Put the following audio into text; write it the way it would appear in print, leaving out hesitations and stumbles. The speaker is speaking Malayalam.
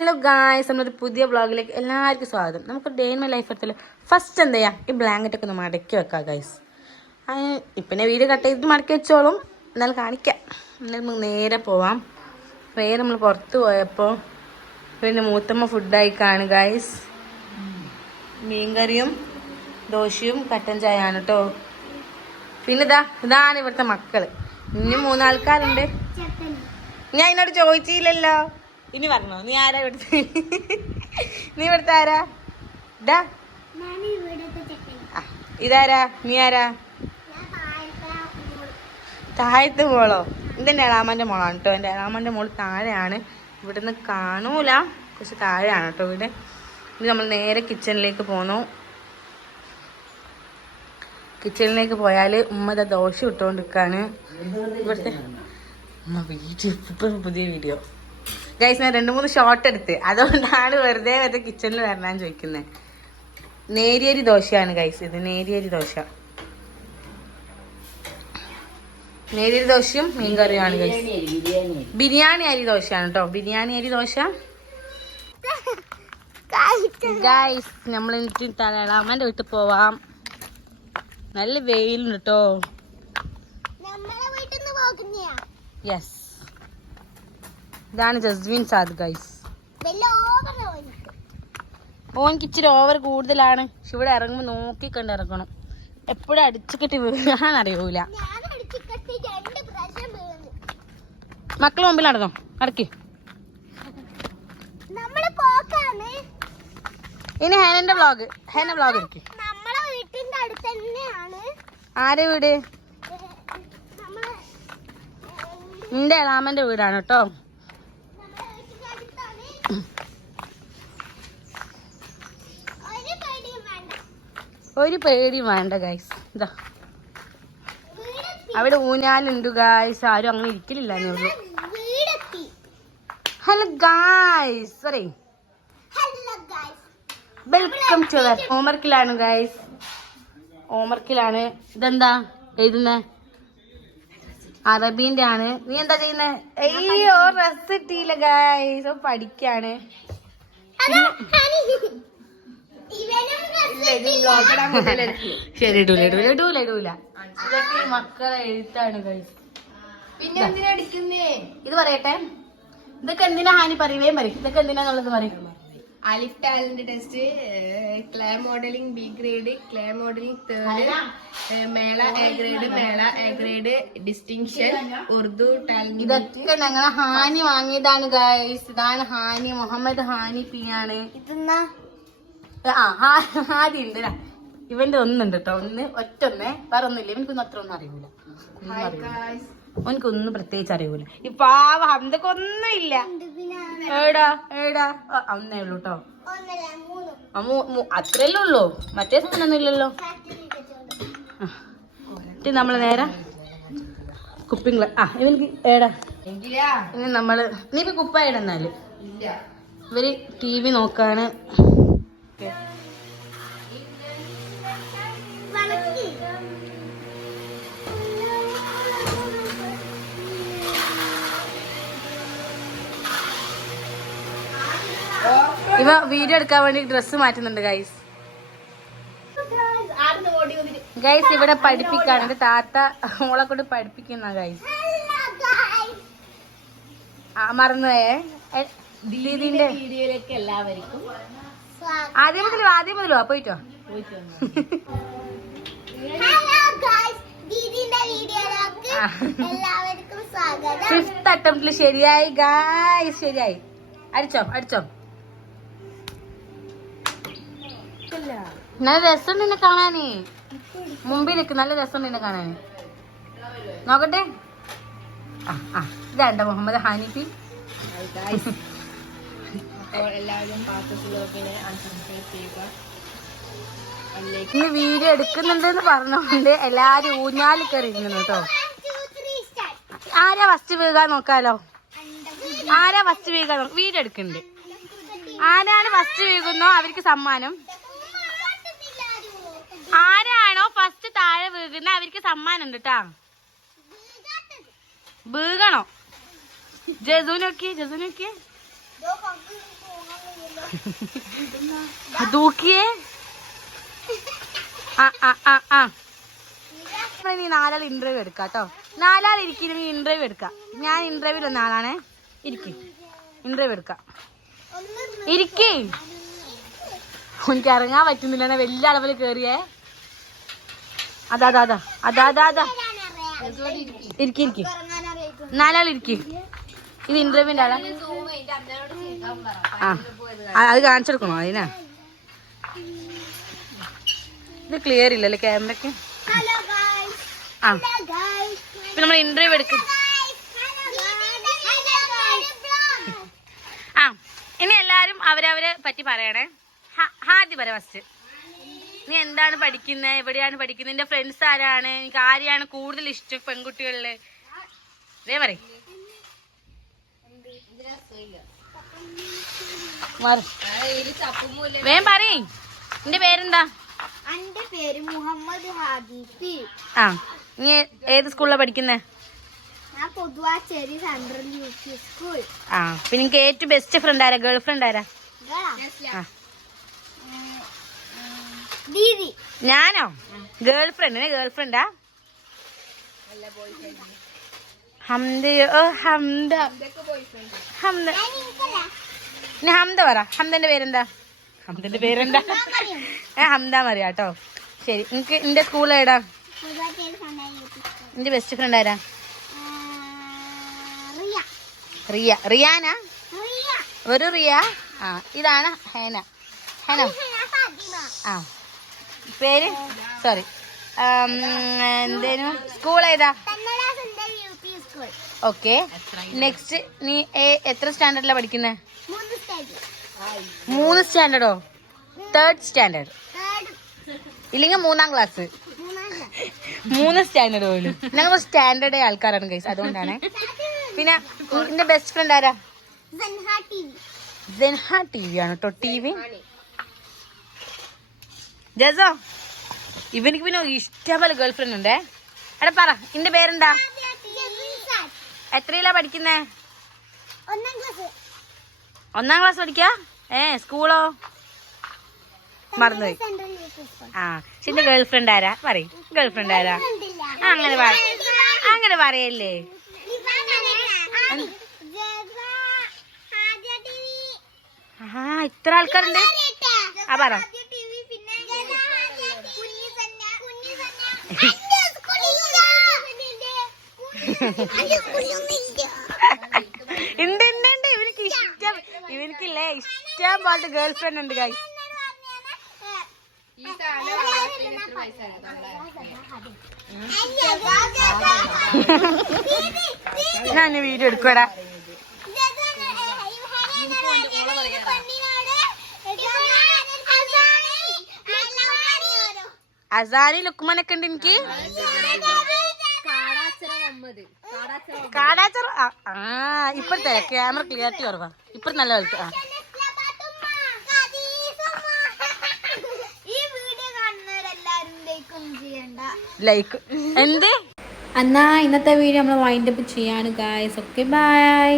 ഹലോ ഗായ്സ്, നമ്മളൊരു പുതിയ വ്ളോഗിലേക്ക് എല്ലാവർക്കും സ്വാഗതം. നമുക്ക് ഡേ ഇൻ മൈ ലൈഫ് എടുത്തല്ലോ. ഫസ്റ്റ് എന്താ ചെയ്യാം, ഈ ബ്ലാങ്കറ്റ് ഒക്കെ ഒന്ന് മടക്കി വെക്കാം ഗായ്സ്. ഇപ്പം വീഡിയോ കട്ട് ചെയ്തിട്ട് മടക്കി വെച്ചോളും, എന്നാലും കാണിക്കാം. എന്നാലും നമുക്ക് നേരെ പോവാം. നേരെ നമ്മൾ പുറത്ത് പോയപ്പോൾ പിന്നെ മൂത്തമ്മ ഫുഡായി കാണും ഗായ്സ്. മീൻകറിയും ദോശയും കട്ടൻ ചായയാണ് കേട്ടോ. പിന്നെ ഇതാണ് ഇവിടുത്തെ മക്കള്. ഇനി 3 ആൾക്കാരുണ്ട്. ഞാൻ എന്നോട് ചോദിച്ചില്ലല്ലോ. ഇനി പറഞ്ഞോ, നീ ആരാ ഇവിടുത്തെ? നീ ഇവിടുത്തെ ആരാ? ഇതാരാ? നീ ആരാ? താഴത്തെ മോളോ? ഇതെന്റെ എളാമന്റെ മോളാണ് കേട്ടോ. എൻ്റെ എളാമന്റെ മോള് താഴെയാണ്. ഇവിടുന്ന് കാണൂല, കുറച്ച് താഴെയാണ് കേട്ടോ വീട്. ഇനി നമ്മൾ നേരെ കിച്ചണിലേക്ക് പോന്നു. കിച്ചണിലേക്ക് പോയാൽ ഉമ്മ ദോശ ഇട്ടുകൊണ്ടിരിക്കാണ്. ഇവിടുത്തെ പുതിയ വീഡിയോ ഗൈസ്, ഞാൻ 2-3 ഷോട്ട് എടുത്ത്, അതുകൊണ്ടാണ് വെറുതെ കിച്ചണിൽ വരണം ചോദിക്കുന്നത്. നേരിയരി ദോശയാണ് ഗൈസ് ഇത്. നേരിയരി ദോശ, നേരിയരി ദോശയും മീൻകറിയുമാണ് ഗൈസ്. ബിരിയാണി അരി ദോശയാണ് കേട്ടോ. ബിരിയാണി അരി ദോശ ഗൈസ്. നമ്മൾ എന്നിട്ട് തലളാമ്മൻ്റെ വീട്ടിൽ പോവാം. നല്ല വെയിലുണ്ട് കേട്ടോ. യെസ്, ഇതാണ് ജസ്വിൻ സാദ് ഗൈസ്. ഓനിക്ക് ഇച്ചിരി ഓവർ കൂടുതലാണ്. പക്ഷെ ഇവിടെ ഇറങ്ങുമ്പോൾ നോക്കിക്കണ്ട് ഇറങ്ങണം. എപ്പോഴും അടിച്ചുകെട്ടി വീഴാൻ അറിയൂല. മക്കള് മുമ്പിൽ നടന്നോ, നടക്കി. ഇനി ഹേനന്റെ വ്ളോഗ്, ഹേന വ്ളോഗ് എടുക്കി. ആരെ വീട്? നിന്റെ എളാമന്റെ വീടാണ് കേട്ടോ. ഒരു പേടിയും വേണ്ട ഗൈസ്. ഇതാ അവിടെ ഊഞ്ഞാലുണ്ട് ഗൈസ്. ആരും അങ്ങനെ ഇരിക്കലില്ല. Hello guys, sorry, welcome to ഹോംവർക്കിലാണ് ഗൈസ്. ഹോംവർക്കിലാണ്. ഇതെന്താ എഴുതുന്നേ? അറബീന്റെ ആണ്. നീ എന്താ ചെയ്യുന്നേ? അയ്യോ, ഡ്രസ് ഇട്ടില്ല ഗൈസ്, പഠിക്കാണ്. ശരി, ഇടൂല. ഇതൊക്കെ മക്കളെ എഴുത്താണ് ഗൈസ്. പിന്നെ എന്തിനാ അടിക്കുന്നേ? ഇത് പറയട്ടെ, ഇതൊക്കെ എന്തിനാ ഹാനി പറയുകയും പറയും. ഇതൊക്കെ എന്തിനാന്നുള്ളത് പറയും. അലിഫ് talent test, clay modelling B grade, clay modelling 3rd, മേള എ ഗ്രേഡ്, മേള A grade, distinction, Urdu talent. ഇതൊക്കെ ഞങ്ങളെ ഹാനി വാങ്ങിയതാണ് ഗൈസ്. ഇതാണ് ഹാനി, മുഹമ്മദ് ഹാനി പി ആണ്. ഇതെന്നാ ആദ്യം ഉണ്ട്. ഇവന്റെ ഒന്നുണ്ട് കേട്ടോ, ഒറ്റൊന്നേ, വേറെ ഒന്നുമില്ല. ഇവനക്കൊന്നും അത്ര ഒന്നും അറിയൂല. ഓനക്കൊന്നും പ്രത്യേകിച്ച് അറിയൂല. ഈ പാവ ഹംദക്ക് ഒന്നും ഇല്ല. ഏടാ ഒന്നേ ഉള്ളൂ കേട്ടോ. അത്രയല്ലേ ഉള്ളൂ, മറ്റേ സാധനമൊന്നും ഇല്ലല്ലോ. നമ്മള് നേരെ കുപ്പിങ്. ഇവനിക്ക് ഏടാ ഇനി നമ്മള് നീ ഇപ്പൊ കുപ്പായിടുന്നാല് ഇവര് TV നോക്കാണ്. ഇവ വീഡിയോ എടുക്കാൻ വേണ്ടി ഡ്രസ്സ് മാറ്റുന്നുണ്ട് ഗൈസ്. ഗൈസ് ഇവിടെ പഠിപ്പിക്കാണ്. എന്റെ താത്ത മോളെ കൊണ്ട് പഠിപ്പിക്കുന്ന ഗൈസ്. മറന്നുപോയേ. ദീദിന്റെ വീഡിയോയിലേക്ക് എല്ലാവർക്കും ആദ്യം മുതലോ പോയിട്ടോ. 5th അറ്റംപ്റ്റില് ശരിയായി ഗൈസ്, ശരിയായി. അടിച്ചോ. നല്ല രസം നിന്നെ കാണാനേ. മുമ്പിലേക്ക് നല്ല രസം നിന്നെ കാണാന്. നോക്കട്ടെ. ഇതാണ്ട മുഹമ്മദ് ഹാനിഫി. ഇന്ന് വീഡിയോ എടുക്കുന്നുണ്ടെന്ന് പറഞ്ഞുകൊണ്ട് എല്ലാരും ഊഞ്ഞാലി കയറി ഇരുന്നു കേട്ടോ. ആരാ ഫസ്റ്റ് വീഴാൻ നോക്കാലോ. വീഡിയോ എടുക്കുന്നുണ്ട്. ആരാണ് ഫസ്റ്റ് വീഴുന്നോ അവർക്ക് സമ്മാനം. ആരാണോ ഫസ്റ്റ് താഴെ വീഴുന്ന അവർക്ക് സമ്മാനം ഉണ്ട് കേട്ടാ. വീഴണോ? ജസു നോക്കിയേ തൂക്കിയേ. നീ 4 ആൾ ഇന്റർവ്യൂ എടുക്കാം കേട്ടോ. 4 ആൾ ഇരിക്കും, ഇന്റർവ്യൂ എടുക്കാം. ഞാൻ ഇന്റർവ്യൂല് വന്ന ആളാണ്. ഇരിക്കും, ഇന്റർവ്യൂ എടുക്കാം. ഇരിക്കേ. എനിക്ക് ഇറങ്ങാൻ പറ്റുന്നില്ല, വലിയ അളവിൽ കേറിയേ. അതാ ഇരിക്കും. 4 ആൾ ഇരിക്കും. ഇത് ഇന്റർവ്യൂന്റെ ആളാ. അത് കാണിച്ചെടുക്കണോ അതിനാ? ഇത് ക്ലിയർ ഇല്ലല്ലേ ക്യാമറക്ക്? ആ ഇപ്പൊ നമ്മൾ ഇന്റർവ്യൂ എടുക്കും. ആ ഇനി എല്ലാരും അവരവരെ പറ്റി പറയണേ. ആദ്യം പറ ഫസ്റ്റ്. നീ എന്താണ് പഠിക്കുന്നത്, എവിടെയാണ് പഠിക്കുന്നത്, നിന്റെ ഫ്രണ്ട്സ് ആരാണ്, എനിക്ക് ആരെയാണ് കൂടുതൽ ഇഷ്ടം പെൺകുട്ടികളില്? വേ പറ. വേം പറയ്. നിന്റെ പേരെന്താ? എന്റെ പേര് മുഹമ്മദ് ഹാദിഫി. ആ നീ ഏത് സ്കൂളിലാ പഠിക്കുന്നേ? ഞാൻ പൊതുവാച്ചേരി സെൻട്രൽ UP സ്കൂൾ. ആ പിന്നെ എനിക്ക് ഏറ്റവും ബെസ്റ്റ് ഫ്രണ്ട് ആരാ, ഗേൾ ഫ്രണ്ട് ആരാ? ദീദി. ഞാനോ? ഗേൾ ഫ്രണ്ടാ? ഹംദ പറ. ഹംദന്റെ പേരെന്താ? ഹംദ മറിയാട്ടോ. ശരി, നിനക്ക് നിന്റെ സ്കൂൾ ഏടാ? നിന്റെ ബെസ്റ്റ് ഫ്രണ്ട് ആരാ? റിയാനാ? ഒരു റിയ. ആ ഇതാണ് ഹേന. ആ പേര് സോറി എന്തേനു? സ്കൂൾ ഏതാ? ഓക്കെ. നെക്സ്റ്റ് നീ എത്ര സ്റ്റാൻഡേർഡിലാ പഠിക്കുന്നേ? 3 സ്റ്റാൻഡേർഡോ? 3rd സ്റ്റാൻഡേർഡ് ഇല്ലെങ്കിൽ 3ാം ക്ലാസ്? 3 സ്റ്റാൻഡേർഡ് പോലും. ഞങ്ങൾ സ്റ്റാൻഡേർഡ് ആൾക്കാരാണ് ഗൈസ്, അതുകൊണ്ടാണ്. പിന്നെ നിന്റെ ബെസ്റ്റ് ഫ്രണ്ട് ആരാ? സെൻഹ TV ആണ് കേട്ടോ. TV ജസോ ഇവനിക്ക് പിന്നെ ഇഷ്ടംപോലെ ഗേൾ ഫ്രണ്ട് ഉണ്ടേ. എടാ പറ, നിന്റെ പേരെന്താ? എത്രയിലാ പഠിക്കുന്നേ? 1ാം ക്ലാസ് പഠിക്കാ? സ്കൂളോ? മറന്നുപോയി. ആ നിന്റെ ഗേൾ ഫ്രണ്ട് ആരാ? പറയ്, ഗേൾ ഫ്രണ്ട് ആരാ? അങ്ങനെ പറയല്ലേ. ആ ഇത്ര ആൾക്കാരുണ്ട്. ആ പറ. ഉണ്ട് ഇവനിക്കില്ലേ ഇഷ്ടം പോലത്തെ ഗേൾ ഫ്രണ്ട് ഉണ്ട് ഗൈസ്. ഞാൻ വീഡിയോ എടുക്കൂടാ. അസാനി ലുക്മാനൊക്കെ ഉണ്ട് എനിക്ക്. കാടാച്ചറ. ആ ഇപ്പഴത്തെ ക്യാമറ ക്ലിയറിറ്റി കുറവാ. ഇപ്പഴത്തെ നല്ല കളിക്കാം. ലൈക്ക് എന്ത്? എന്നാ ഇന്നത്തെ വീഡിയോ നമ്മൾ വൈൻഡപ്പ് ചെയ്യാണ് ഗായ്സ്. Okay bye.